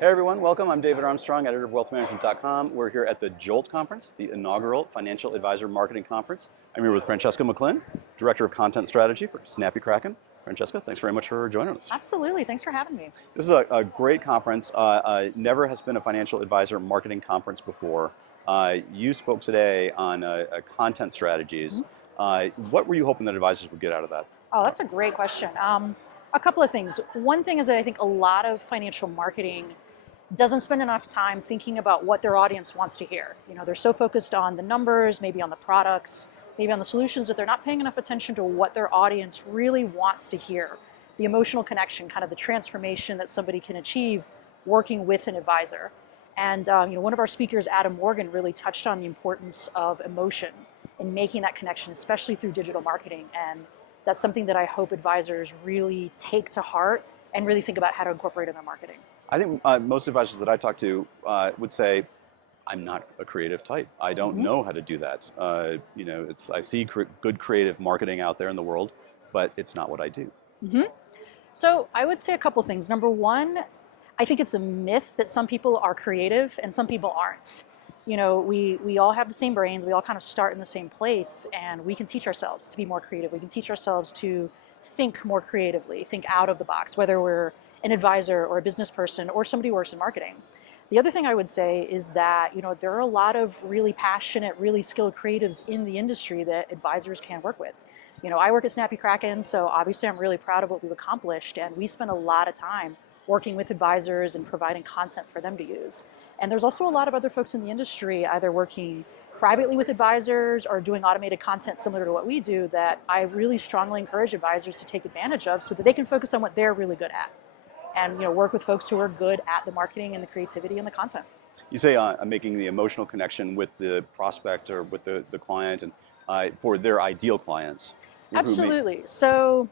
Hey everyone, welcome. I'm David Armstrong, editor of wealthmanagement.com. We're here at the Jolt conference, the inaugural Financial Advisor Marketing Conference. I'm here with Francesca McLin, Director of Content Strategy for Snappy Kraken. Francesca, thanks very much for joining us. Absolutely, thanks for having me. This is a great conference. Never has been a financial advisor marketing conference before. You spoke today on content strategies. What were you hoping that advisors would get out of that? Oh, that's a great question. A couple of things. One thing is that I think a lot of financial marketing doesn't spend enough time thinking about what their audience wants to hear. You know, they're so focused on the numbers, maybe on the products, maybe on the solutions, that they're not paying enough attention to what their audience really wants to hear. The emotional connection, kind of the transformation that somebody can achieve working with an advisor. And one of our speakers, Adam Morgan, really touched on the importance of emotion in making that connection, especially through digital marketing. And that's something that I hope advisors really take to heart and really think about how to incorporate in their marketing. I think most advisors that I talk to would say, I'm not a creative type. I don't know how to do that. I see good creative marketing out there in the world, but it's not what I do. So I would say a couple things. Number one, I think it's a myth that some people are creative and some people aren't. You know, we all have the same brains, we all kind of start in the same place, and we can teach ourselves to be more creative. We can teach ourselves to think more creatively, think out of the box, whether we're an advisor or a business person or somebody who works in marketing. The other thing I would say is that, there are a lot of really passionate, really skilled creatives in the industry that advisors can work with. I work at Snappy Kraken, so obviously I'm really proud of what we've accomplished, and we spend a lot of time working with advisors and providing content for them to use. And there's also a lot of other folks in the industry either working privately with advisors or doing automated content similar to what we do that I really strongly encourage advisors to take advantage of so that they can focus on what they're really good at and work with folks who are good at the marketing and the creativity and the content. You say making the emotional connection with the prospect or with the client and for their ideal clients. Absolutely. So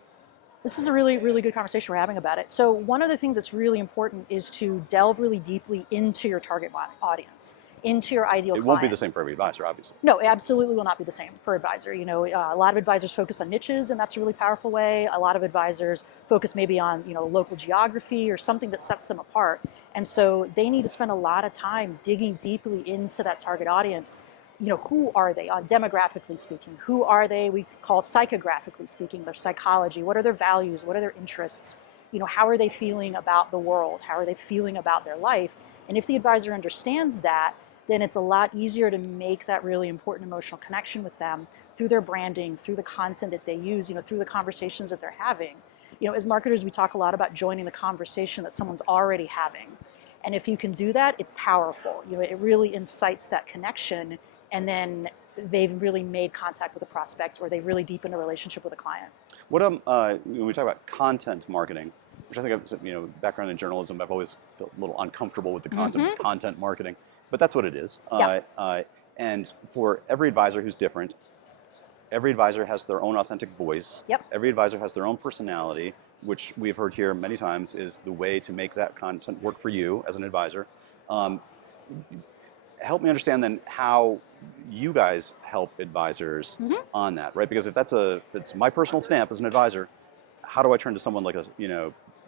this is a really, really good conversation we're having about it. So one of the things that's really important is to delve really deeply into your target audience, into your ideal client. It won't be the same for every advisor, obviously. No, it absolutely will not be the same per advisor. A lot of advisors focus on niches, and that's a really powerful way. A lot of advisors focus maybe on, local geography or something that sets them apart. And so they need to spend a lot of time digging deeply into that target audience. Who are they, demographically speaking? Who are they? We call psychographically speaking, their psychology. What are their values? What are their interests? How are they feeling about the world? How are they feeling about their life? And if the advisor understands that, then it's a lot easier to make that really important emotional connection with them through their branding, through the content that they use, through the conversations that they're having. As marketers, we talk a lot about joining the conversation that someone's already having. And if you can do that, it's powerful. It really incites that connection, and then they've really made contact with a prospect or they've really deepened a relationship with a client. When we talk about content marketing, which I think background in journalism, I've always felt a little uncomfortable with the concept of content marketing. But that's what it is. Yeah. And for every advisor who's different, every advisor has their own authentic voice. Yep. Every advisor has their own personality, which we've heard here many times is the way to make that content work for you as an advisor. Help me understand then how you guys help advisors on that, right? Because if it's my personal stamp as an advisor, how do I turn to someone like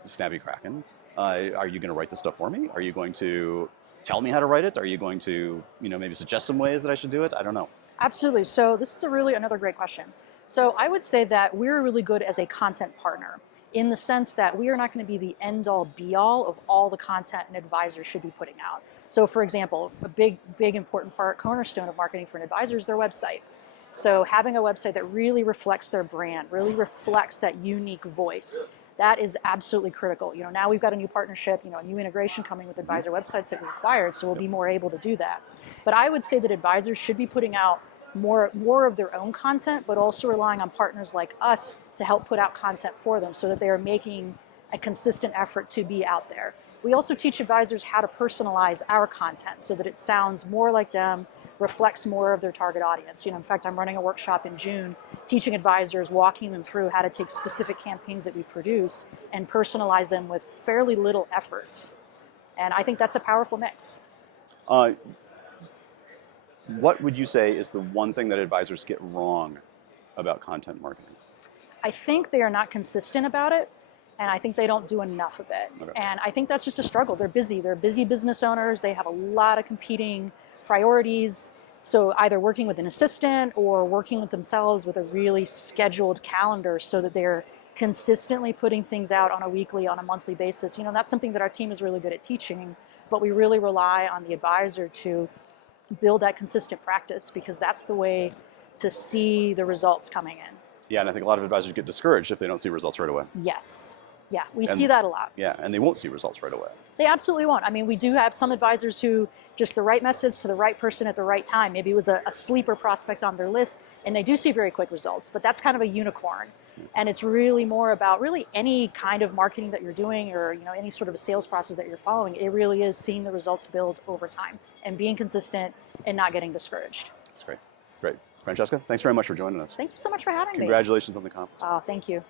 Snappy Kraken? Are you going to write this stuff for me? Are you going to tell me how to write it? Are you going to, maybe suggest some ways that I should do it? I don't know. Absolutely. So this is another great question. So I would say that we're really good as a content partner in the sense that we are not going to be the end-all be-all of all the content an advisor should be putting out. So for example, a big important cornerstone of marketing for an advisor is their website. So having a website that really reflects their brand, really reflects that unique voice, that is absolutely critical. Now we've got a new partnership, a new integration coming with advisor websites that we acquired, so we'll be more able to do that. But I would say that advisors should be putting out more of their own content, but also relying on partners like us to help put out content for them so that they are making a consistent effort to be out there. We also teach advisors how to personalize our content so that it sounds more like them, reflects more of their target audience. In fact, I'm running a workshop in June teaching advisors, walking them through how to take specific campaigns that we produce and personalize them with fairly little effort. And I think that's a powerful mix. What would you say is the one thing that advisors get wrong about content marketing? I think they are not consistent about it. And I think they don't do enough of it. Okay. And I think that's just a struggle. They're busy. They're busy business owners. They have a lot of competing priorities. So either working with an assistant or working with themselves with a really scheduled calendar so that they're consistently putting things out on a weekly, on a monthly basis. You know, that's something that our team is really good at teaching, but we really rely on the advisor to build that consistent practice, because that's the way to see the results coming in. Yeah, and I think a lot of advisors get discouraged if they don't see results right away. Yes. Yeah, we see that a lot. Yeah, and they won't see results right away. They absolutely won't. I mean, we do have some advisors who just the right message to the right person at the right time. Maybe it was a sleeper prospect on their list, and they do see very quick results, but that's kind of a unicorn. And it's really more about really any kind of marketing that you're doing, or you know, any sort of a sales process that you're following. It really is seeing the results build over time and being consistent and not getting discouraged. That's great. Great. Francesca, thanks very much for joining us. Thank you so much for having me. Congratulations on the conference. Oh, thank you.